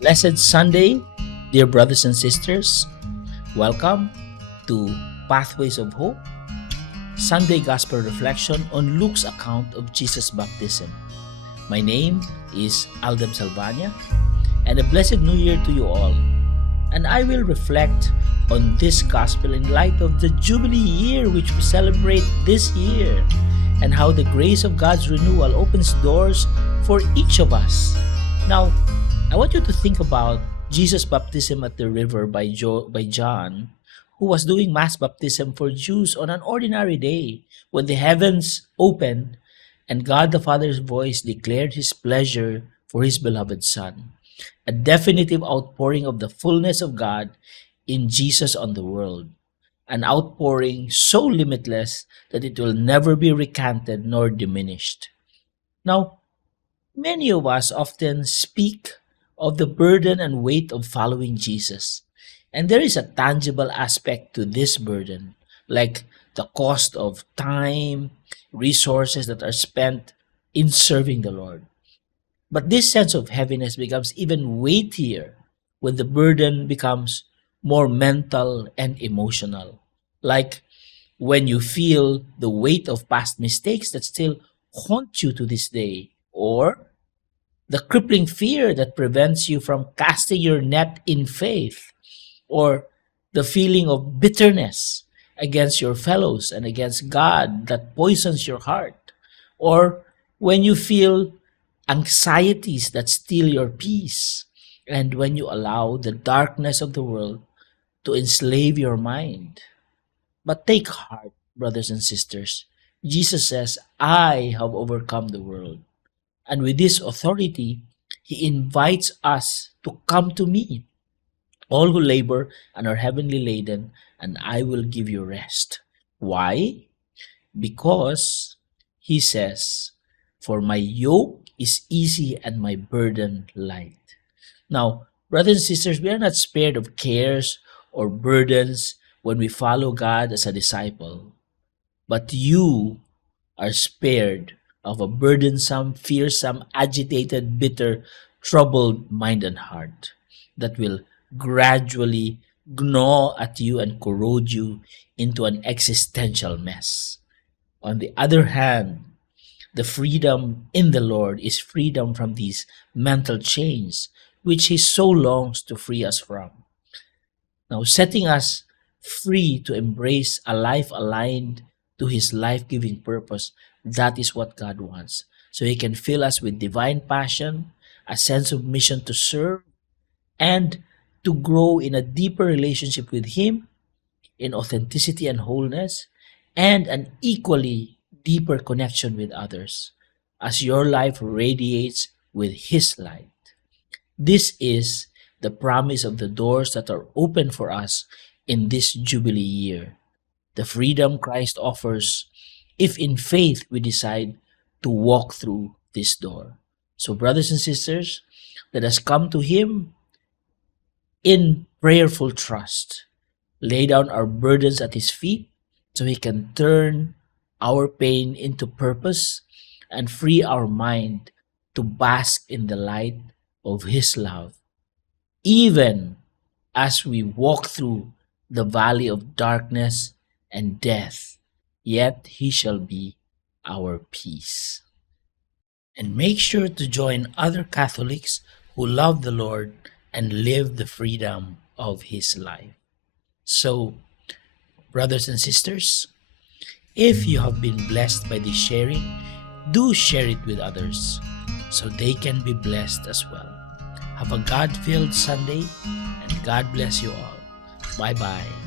Blessed Sunday, dear brothers and sisters. Welcome to Pathways of Hope, Sunday Gospel Reflection on Luke's account of Jesus' baptism. My name is Aldem Salvana, and a blessed New Year to you all. And I will reflect on this Gospel in light of the Jubilee year which we celebrate this year, and how the grace of God's renewal opens doors for each of us. Now, I want you to think about Jesus' baptism at the river by John, who was doing mass baptism for Jews on an ordinary day when the heavens opened and God the Father's voice declared his pleasure for his beloved Son, a definitive outpouring of the fullness of God in Jesus on the world, an outpouring so limitless that it will never be recanted nor diminished. Now, many of us often speak of the burden and weight of following Jesus. And there is a tangible aspect to this burden, like the cost of time, resources that are spent in serving the Lord. But this sense of heaviness becomes even weightier when the burden becomes more mental and emotional. Like when you feel the weight of past mistakes that still haunt you to this day, or the crippling fear that prevents you from casting your net in faith, or the feeling of bitterness against your fellows and against God that poisons your heart, or when you feel anxieties that steal your peace, and when you allow the darkness of the world to enslave your mind. But take heart, brothers and sisters. Jesus says, I have overcome the world. And with this authority, he invites us to come to me, all who labor and are heavily laden, and I will give you rest. Why? Because he says, for my yoke is easy and my burden light. Now, brothers and sisters, we are not spared of cares or burdens when we follow God as a disciple, but you are spared of a burdensome, fearsome, agitated, bitter, troubled mind and heart that will gradually gnaw at you and corrode you into an existential mess. On the other hand, the freedom in the Lord is freedom from these mental chains which he so longs to free us from. Now, setting us free to embrace a life aligned to his life-giving purpose. That is what God wants. So he can fill us with divine passion, a sense of mission to serve, and to grow in a deeper relationship with him, in authenticity and wholeness, and an equally deeper connection with others, as your life radiates with his light. This is the promise of the doors that are open for us in this Jubilee year. The freedom Christ offers if in faith we decide to walk through this door. So, brothers and sisters, let us come to him in prayerful trust, lay down our burdens at his feet so he can turn our pain into purpose and free our mind to bask in the light of his love, even as we walk through the valley of darkness and death, yet he shall be our peace. And make sure to join other Catholics who love the Lord and live the freedom of his life. So, brothers and sisters, if you have been blessed by this sharing, do share it with others so they can be blessed as well. Have a God-filled Sunday, and God bless you all. Bye-bye.